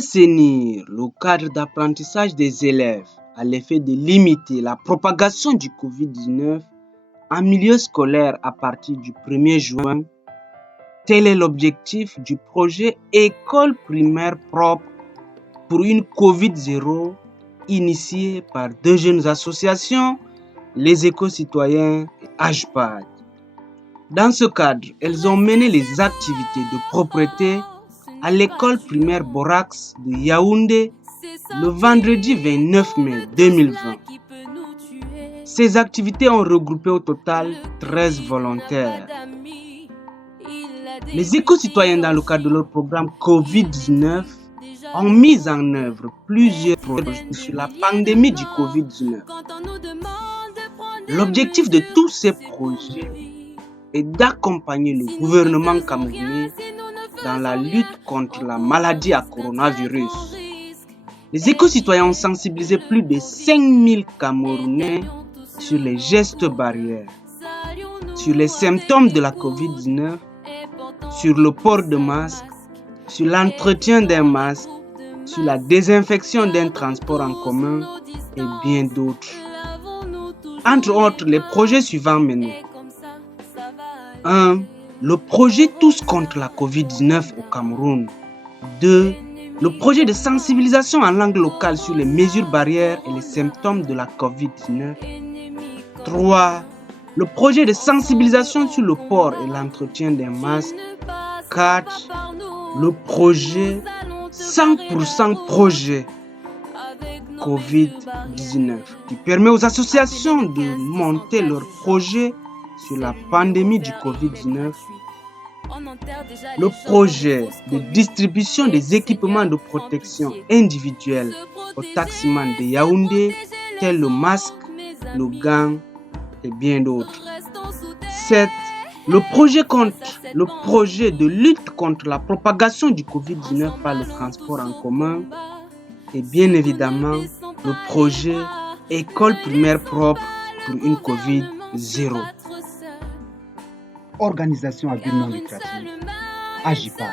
assainir le cadre d'apprentissage des élèves à l'effet de limiter la propagation du Covid-19 en milieu scolaire à partir du 1er juin. Tel est l'objectif du projet École primaire propre pour une Covid-0 initié par deux jeunes associations, les Éco-citoyens et AGEPAD. Dans ce cadre, elles ont mené les activités de propreté à l'école primaire Borax de Yaoundé le vendredi 29 mai 2020. Ces activités ont regroupé au total 13 volontaires. Les éco-citoyens, dans le cadre de leur programme Covid-19, ont mis en œuvre plusieurs projets sur la pandémie du Covid-19. L'objectif de tous ces projets est d'accompagner le gouvernement camerounais dans la lutte contre la maladie à coronavirus. Les éco-citoyens ont sensibilisé plus de 5000 Camerounais sur les gestes barrières, sur les symptômes de la Covid-19, sur le port de masque, sur l'entretien d'un masque, sur la désinfection d'un transport en commun et bien d'autres. Entre autres, les projets suivants menés. 1. Le projet Tous contre la Covid-19 au Cameroun. 2. Le projet de sensibilisation en langue locale sur les mesures barrières et les symptômes de la Covid-19. 3. Le projet de sensibilisation sur le port et l'entretien des masques. 4. Le projet 100% projet Covid-19 qui permet aux associations de monter leurs projets sur la pandémie du Covid-19. Le projet de distribution des équipements de protection individuelle aux taximans de Yaoundé, tels le masque, le gant et bien d'autres. 7. Le projet de lutte contre la propagation du Covid-19 par le transport en commun et bien évidemment le projet École primaire propre pour une Covid-0. Organisation à but non lucratif, AGEPAD,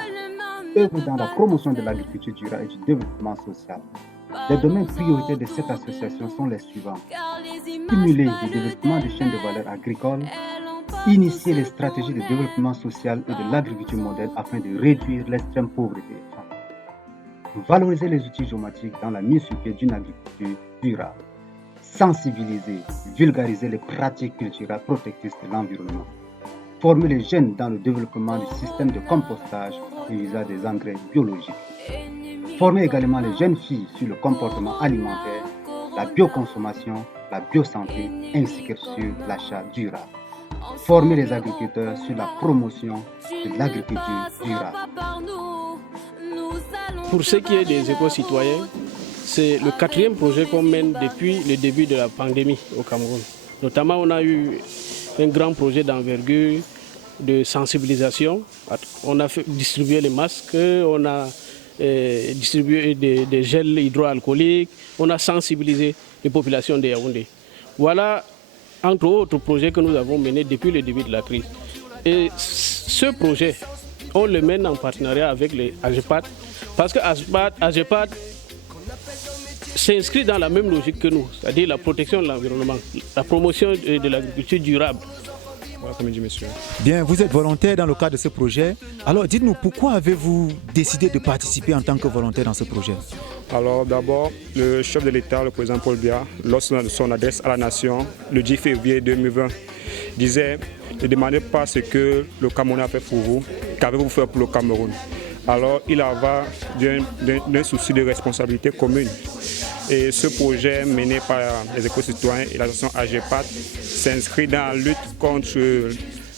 œuvre dans la promotion de l'agriculture durable et du développement social. Les domaines prioritaires de cette association sont les suivants. Stimuler le développement des chaînes de valeur agricoles, initier les stratégies de développement social et de l'agriculture moderne afin de réduire l'extrême pauvreté. Valoriser les outils géomatiques dans la mise sur pied d'une agriculture durable. Sensibiliser, vulgariser les pratiques culturelles protectrices de l'environnement. Former les jeunes dans le développement du système de compostage et l'usage des engrais biologiques. Former également les jeunes filles sur le comportement alimentaire, la bioconsommation, la biosanté ainsi que sur l'achat durable. Former les agriculteurs sur la promotion de l'agriculture durable. Pour ce qui est des éco-citoyens, c'est le 4e projet qu'on mène depuis le début de la pandémie au Cameroun. Notamment, on a eu un grand projet d'envergure de sensibilisation. On a distribué les masques, on a distribué des gels hydroalcooliques, on a sensibilisé les populations de Yaoundé. Voilà, entre autres projets que nous avons menés depuis le début de la crise. Et ce projet, on le mène en partenariat avec les AGEPAD, parce que AGEPAD s'inscrit dans la même logique que nous, c'est-à-dire la protection de l'environnement, la promotion de l'agriculture durable. Bien, vous êtes volontaire dans le cadre de ce projet. Alors dites-nous, pourquoi avez-vous décidé de participer en tant que volontaire dans ce projet? Alors d'abord, le chef de l'État, le président Paul Biya, lors de son adresse à la nation, le 10 février 2020, disait « Ne demandez pas ce que le Cameroun a fait pour vous, qu'avez-vous fait pour le Cameroun ?» Alors il en va d'un souci de responsabilité commune. Et ce projet mené par les éco-citoyens et l'association AGEPAD s'inscrit dans la lutte contre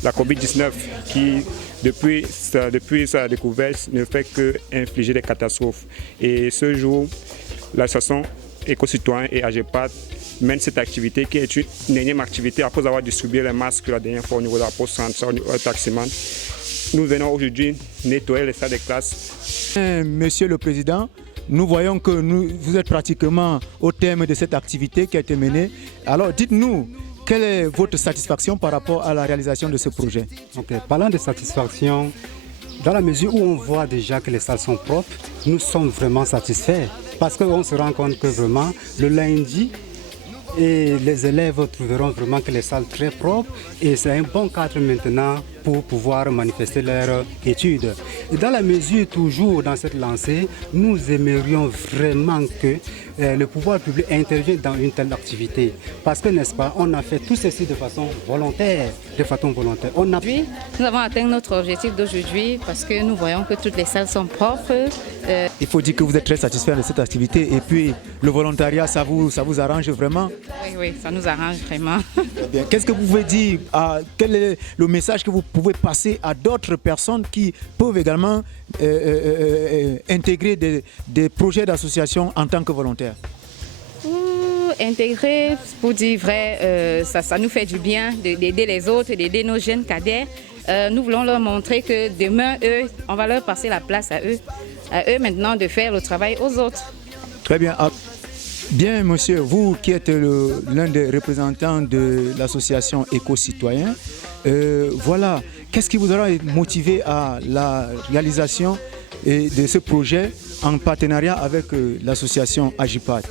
la Covid-19 qui, depuis sa découverte, ne fait qu'infliger des catastrophes. Et ce jour, l'association éco-citoyens et AGEPAD mène cette activité qui est une énième activité après avoir distribué les masques la dernière fois au niveau de la poste centrale, au niveau du taximan. Nous venons aujourd'hui nettoyer les salles de classe. Monsieur le Président, nous voyons que vous êtes pratiquement au terme de cette activité qui a été menée. Alors dites-nous, quelle est votre satisfaction par rapport à la réalisation de ce projet? Parlant de satisfaction, Dans la mesure où on voit déjà que les salles sont propres, nous sommes vraiment satisfaits. Parce qu'on se rend compte que vraiment, le lundi, et les élèves trouveront vraiment que les salles sont très propres et c'est un bon cadre maintenant pour pouvoir manifester leurs études. Et dans la mesure toujours dans cette lancée, nous aimerions vraiment que le pouvoir public intervienne dans une telle activité. Parce que, n'est-ce pas, on a fait tout ceci de façon volontaire. Aujourd'hui, nous avons atteint notre objectif d'aujourd'hui parce que nous voyons que toutes les salles sont propres. Il faut dire que vous êtes très satisfait de cette activité et puis le volontariat, ça vous arrange vraiment? Oui, ça nous arrange vraiment. Qu'est-ce que vous pouvez dire, quel est le message que vous pouvez passer à d'autres personnes qui peuvent également intégrer des projets d'association en tant que volontaires? Intégrer, pour dire vrai, ça nous fait du bien d'aider les autres, d'aider nos jeunes cadets. Nous voulons leur montrer que demain, eux, on va leur passer la place à eux maintenant de faire le travail aux autres. Très bien. Bien, monsieur, vous qui êtes l'un des représentants de l'association Éco-Citoyen, voilà, qu'est-ce qui vous aura motivé à la réalisation de ce projet en partenariat avec l'association Agipat?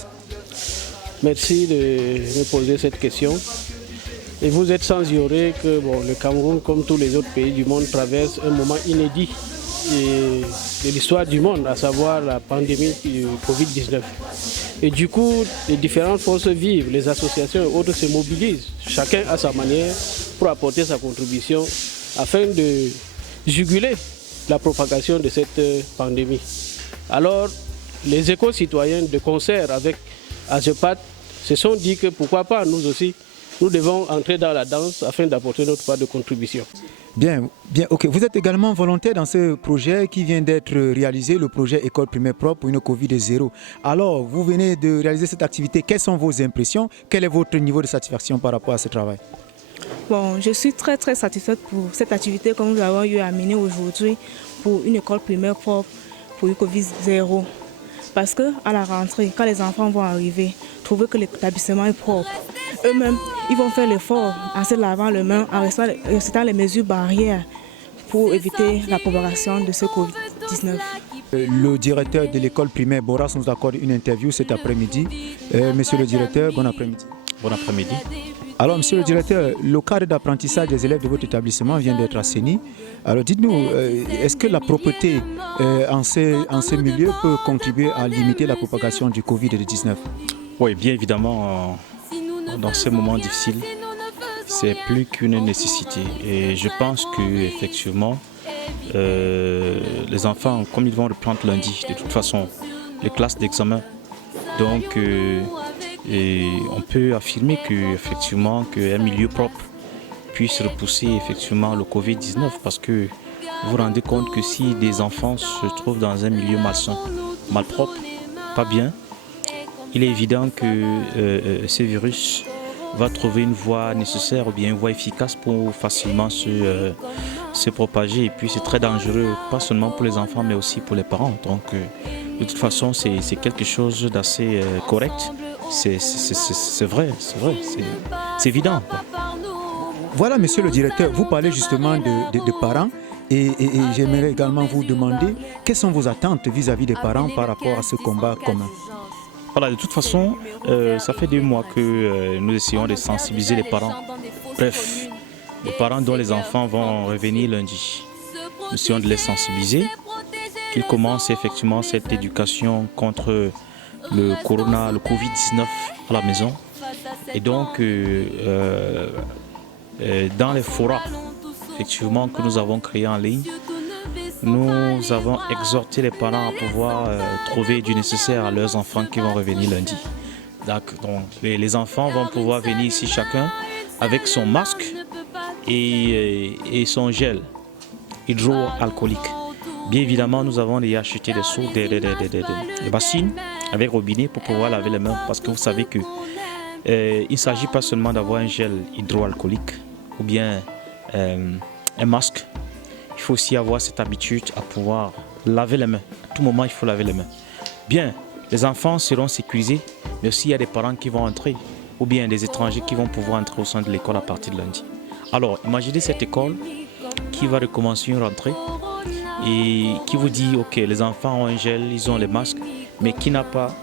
Merci de me poser cette question. Et vous êtes sans ignorer que le Cameroun, comme tous les autres pays du monde, traverse un moment inédit de l'histoire du monde, à savoir la pandémie du Covid-19. Et du coup, les différentes forces vives, les associations et autres se mobilisent, chacun à sa manière, pour apporter sa contribution afin de juguler la propagation de cette pandémie. Alors, les éco-citoyens de concert avec Agipat se sont dit que pourquoi pas nous aussi, nous devons entrer dans la danse afin d'apporter notre part de contribution. Bien, ok. Vous êtes également volontaire dans ce projet qui vient d'être réalisé, le projet École primaire propre pour une Covid-0. Alors, vous venez de réaliser cette activité. Quelles sont vos impressions? Quel est votre niveau de satisfaction par rapport à ce travail? Bon, je suis très satisfaite pour cette activité que nous avons eu à mener aujourd'hui pour une école primaire propre pour une Covid-0. Parce qu'à la rentrée, quand les enfants vont arriver, trouver que l'établissement est propre, eux-mêmes, ils vont faire l'effort en se lavant les mains, en respectant les mesures barrières pour éviter la propagation de ce Covid-19. Le directeur de l'école primaire Boras nous accorde une interview cet après-midi. Monsieur le directeur, bon après-midi. Bon après-midi. Alors, monsieur le directeur, le cadre d'apprentissage des élèves de votre établissement vient d'être assaini. Alors, dites-nous, est-ce que la propreté en ces milieux peut contribuer à limiter la propagation du Covid-19? Oui, bien évidemment, dans ces moments difficiles, c'est plus qu'une nécessité. Et je pense qu'effectivement, les enfants, comme ils vont reprendre lundi, de toute façon, les classes d'examen, donc et on peut affirmer qu'effectivement qu'un milieu propre puisse repousser effectivement le Covid-19 parce que vous vous rendez compte que si des enfants se trouvent dans un milieu malsain, malpropre, pas bien, il est évident que ce virus va trouver une voie nécessaire ou bien une voie efficace pour facilement se propager. Et puis c'est très dangereux, pas seulement pour les enfants mais aussi pour les parents. Donc de toute façon c'est quelque chose d'assez correct. C'est vrai, c'est évident. Voilà, monsieur le directeur, vous parlez justement de parents et j'aimerais également vous demander quelles sont vos attentes vis-à-vis des parents par rapport à ce combat commun. Voilà, de toute façon, ça fait 2 mois que nous essayons de sensibiliser les parents. Bref, les parents dont les enfants vont revenir lundi. Nous essayons de les sensibiliser, qu'ils commencent effectivement cette éducation contre le Covid-19 à la maison. Et donc, dans les forats effectivement, que nous avons créés en ligne, nous avons exhorté les parents à pouvoir trouver du nécessaire à leurs enfants qui vont revenir lundi. Donc, les enfants vont pouvoir venir ici chacun avec son masque et son gel hydroalcoolique. Bien évidemment, nous avons déjà acheté des bassines avec robinet pour pouvoir laver les mains parce que vous savez que il ne s'agit pas seulement d'avoir un gel hydroalcoolique ou bien un masque. Il faut aussi avoir cette habitude à pouvoir laver les mains. À tout moment, il faut laver les mains. Bien, les enfants seront sécurisés, mais aussi il y a des parents qui vont entrer ou bien des étrangers qui vont pouvoir entrer au sein de l'école à partir de lundi. Alors, imaginez cette école qui va recommencer une rentrée et qui vous dit ok, les enfants ont un gel, ils ont les masques, mais qui n'a pas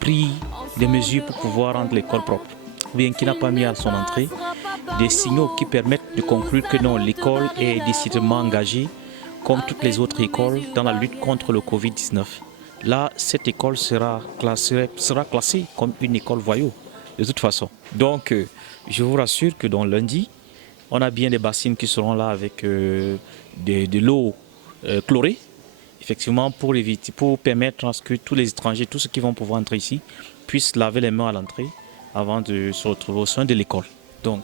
pris des mesures pour pouvoir rendre l'école propre, ou bien qui n'a pas mis à son entrée des signaux qui permettent de conclure que non, l'école est décidément engagée, comme toutes les autres écoles, dans la lutte contre le Covid-19. Là, cette école sera classée comme une école voyou, de toute façon. Donc, je vous rassure que dans lundi, on a bien des bassines qui seront là avec de l'eau chlorée, effectivement, pour permettre à ce que tous les étrangers, tous ceux qui vont pouvoir entrer ici, puissent laver les mains à l'entrée avant de se retrouver au sein de l'école. Donc,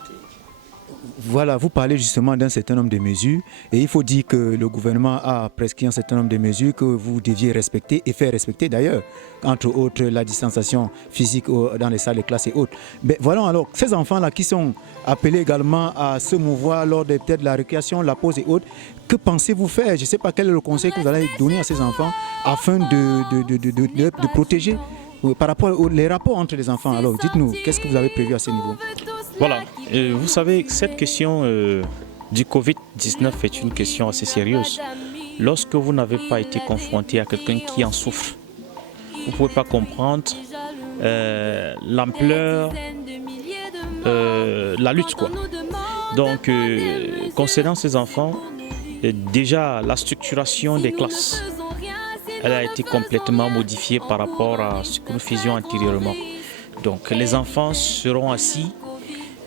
voilà, vous parlez justement d'un certain nombre de mesures et il faut dire que le gouvernement a prescrit un certain nombre de mesures que vous deviez respecter et faire respecter d'ailleurs, entre autres la distanciation physique dans les salles de classe et autres. Mais voilà alors, ces enfants-là qui sont appelés également à se mouvoir lors de peut-être la récréation, la pause et autres, que pensez-vous faire? Je ne sais pas quel est le conseil que vous allez donner à ces enfants afin de protéger par rapport aux rapports entre les enfants. Alors dites-nous, qu'est-ce que vous avez prévu à ce niveau? Voilà, vous savez, cette question du Covid-19 est une question assez sérieuse. Lorsque vous n'avez pas été confronté à quelqu'un qui en souffre, vous ne pouvez pas comprendre l'ampleur, la lutte, quoi. Donc, concernant ces enfants, déjà la structuration des classes, elle a été complètement modifiée par rapport à ce que nous faisions antérieurement. Donc, les enfants seront assis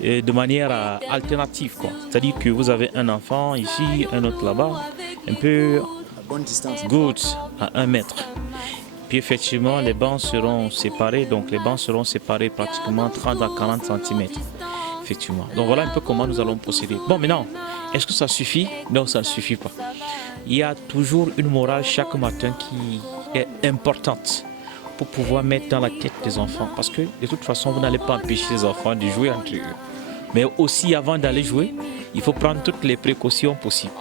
de manière alternative, quoi. C'est-à-dire que vous avez un enfant ici, un autre là-bas, un peu À bonne distance. good, à 1 mètre. Puis effectivement, les bancs seront séparés, donc les bancs seront séparés pratiquement 30 à 40 cm. Effectivement. Donc voilà un peu comment nous allons procéder. Bon, maintenant, est-ce que ça suffit? Non, ça ne suffit pas. Il y a toujours une morale chaque matin qui est importante pour pouvoir mettre dans la tête des enfants. Parce que de toute façon, vous n'allez pas empêcher les enfants de jouer entre eux. Mais aussi, avant d'aller jouer, il faut prendre toutes les précautions possibles.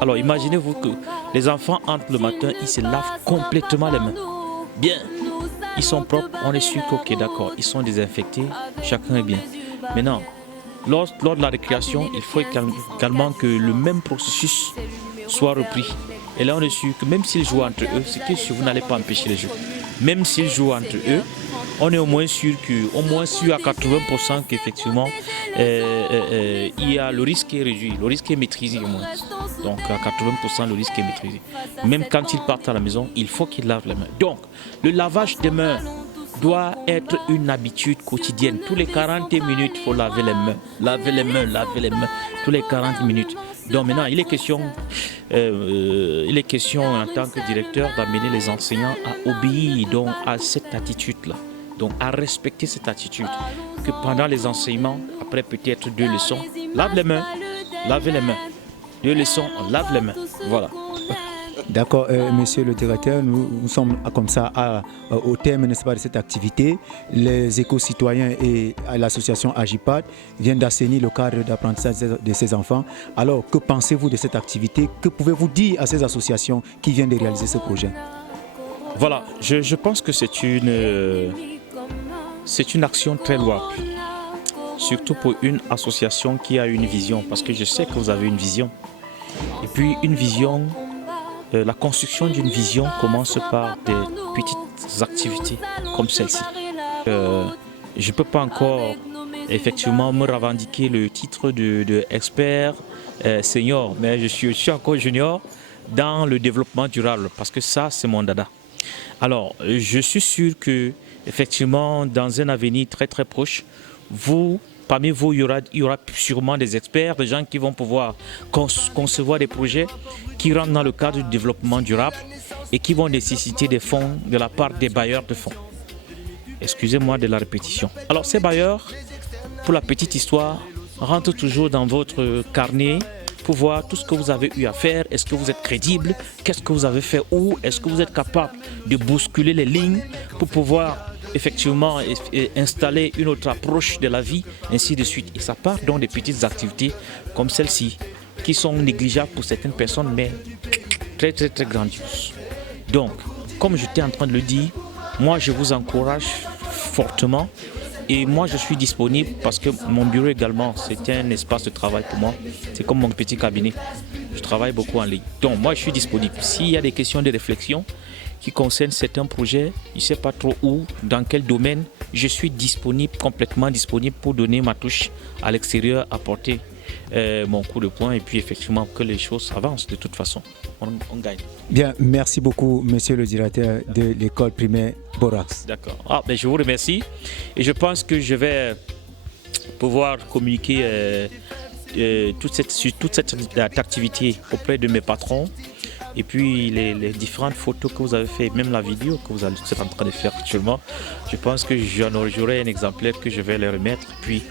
Alors, imaginez-vous que les enfants entrent le matin, ils se lavent complètement les mains. Bien, ils sont propres, on est sûr que, ok, d'accord, ils sont désinfectés, chacun est bien. Maintenant, lors de la récréation, il faut également que le même processus soit repris. Et là, on est sûr que même s'ils jouent entre eux, c'est que vous n'allez pas empêcher les jeux. Même s'ils jouent entre eux, on est au moins sûr à 80% qu'effectivement, il y a le risque est réduit, le risque est maîtrisé au moins. Donc à 80%, le risque est maîtrisé. Même quand ils partent à la maison, il faut qu'ils lavent les mains. Donc, le lavage des mains doit être une habitude quotidienne. Tous les 40 minutes, il faut laver les mains. Laver les mains, laver les mains, tous les 40 minutes. Donc maintenant, il est question en tant que directeur d'amener les enseignants à obéir donc, à cette attitude-là. Donc à respecter cette attitude. Que pendant les enseignements, après peut-être 2 leçons, lave les mains, lavez les mains. 2 leçons, on lave les mains. Voilà. D'accord, monsieur le directeur, nous sommes comme ça au terme, n'est-ce pas, de cette activité. Les éco-citoyens et l'association Agipad viennent d'assainir le cadre d'apprentissage de ces enfants. Alors, que pensez-vous de cette activité? Que pouvez-vous dire à ces associations qui viennent de réaliser ce projet? Voilà, je pense que c'est une action très louable. Surtout pour une association qui a une vision, parce que je sais que vous avez une vision. Et puis une vision... la construction d'une vision commence par des petites activités comme celle-ci. Je ne peux pas encore effectivement me revendiquer le titre de expert senior, mais je suis encore junior dans le développement durable parce que ça, c'est mon dada. Alors, je suis sûr que effectivement, dans un avenir très très proche, parmi vous, il y aura sûrement des experts, des gens qui vont pouvoir concevoir des projets qui rentrent dans le cadre du développement durable et qui vont nécessiter des fonds de la part des bailleurs de fonds. Excusez-moi de la répétition. Alors ces bailleurs, pour la petite histoire, rentrent toujours dans votre carnet pour voir tout ce que vous avez eu à faire. Est-ce que vous êtes crédible? Qu'est-ce que vous avez fait? Où? Est-ce que vous êtes capable de bousculer les lignes pour pouvoir effectivement installer une autre approche de la vie, ainsi de suite. Et ça part dans des petites activités comme celle-ci, qui sont négligeables pour certaines personnes, mais très très très grandioses. Donc, comme j'étais en train de le dire, moi je vous encourage fortement et moi je suis disponible parce que mon bureau également, c'est un espace de travail pour moi, c'est comme mon petit cabinet. Je travaille beaucoup en ligne. Donc moi, je suis disponible. S'il y a des questions de réflexion qui concernent certains projets, je ne sais pas trop où, dans quel domaine, je suis disponible, complètement disponible pour donner ma touche à l'extérieur, apporter mon coup de poing et puis effectivement que les choses avancent de toute façon. On gagne. Bien, merci beaucoup, monsieur le directeur de l'école primaire Borax. D'accord. Je vous remercie et je pense que je vais pouvoir communiquer toute cette activité auprès de mes patrons et puis les différentes photos que vous avez fait, même la vidéo que vous êtes en train de faire actuellement. Je pense que j'aurai un exemplaire que je vais leur remettre. Puis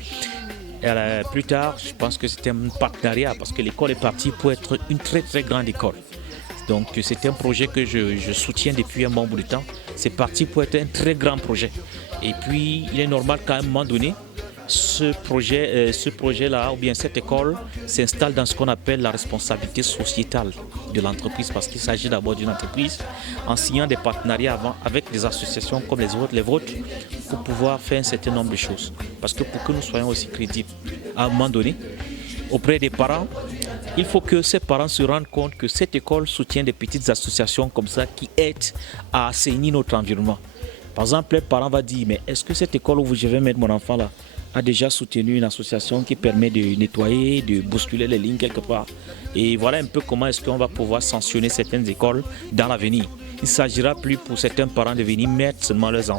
plus tard, je pense que c'était un partenariat parce que l'école est partie pour être une très très grande école. Donc c'est un projet que je soutiens depuis un bon bout de temps. C'est parti pour être un très grand projet. Et puis il est normal qu'à un moment donné, ce projet-là, ou bien cette école, s'installe dans ce qu'on appelle la responsabilité sociétale de l'entreprise, parce qu'il s'agit d'abord d'une entreprise en signant des partenariats avec des associations comme les vôtres, pour pouvoir faire un certain nombre de choses. Parce que pour que nous soyons aussi crédibles, à un moment donné, auprès des parents, il faut que ces parents se rendent compte que cette école soutient des petites associations comme ça qui aident à assainir notre environnement. Par exemple, les parents vont dire, mais est-ce que cette école où je vais mettre mon enfant là a déjà soutenu une association qui permet de nettoyer, de bousculer les lignes quelque part. Et voilà un peu comment est-ce qu'on va pouvoir sanctionner certaines écoles dans l'avenir. Il ne s'agira plus pour certains parents de venir mettre seulement les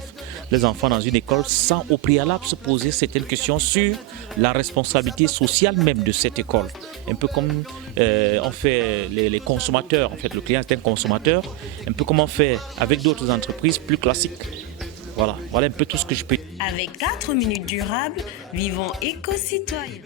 enfants dans une école sans au préalable se poser certaines questions sur la responsabilité sociale même de cette école. Un peu comme on fait les consommateurs, en fait le client est un consommateur, un peu comme on fait avec d'autres entreprises plus classiques. Voilà un peu tout ce que je peux. Avec 4 minutes durables, vivons éco-citoyens.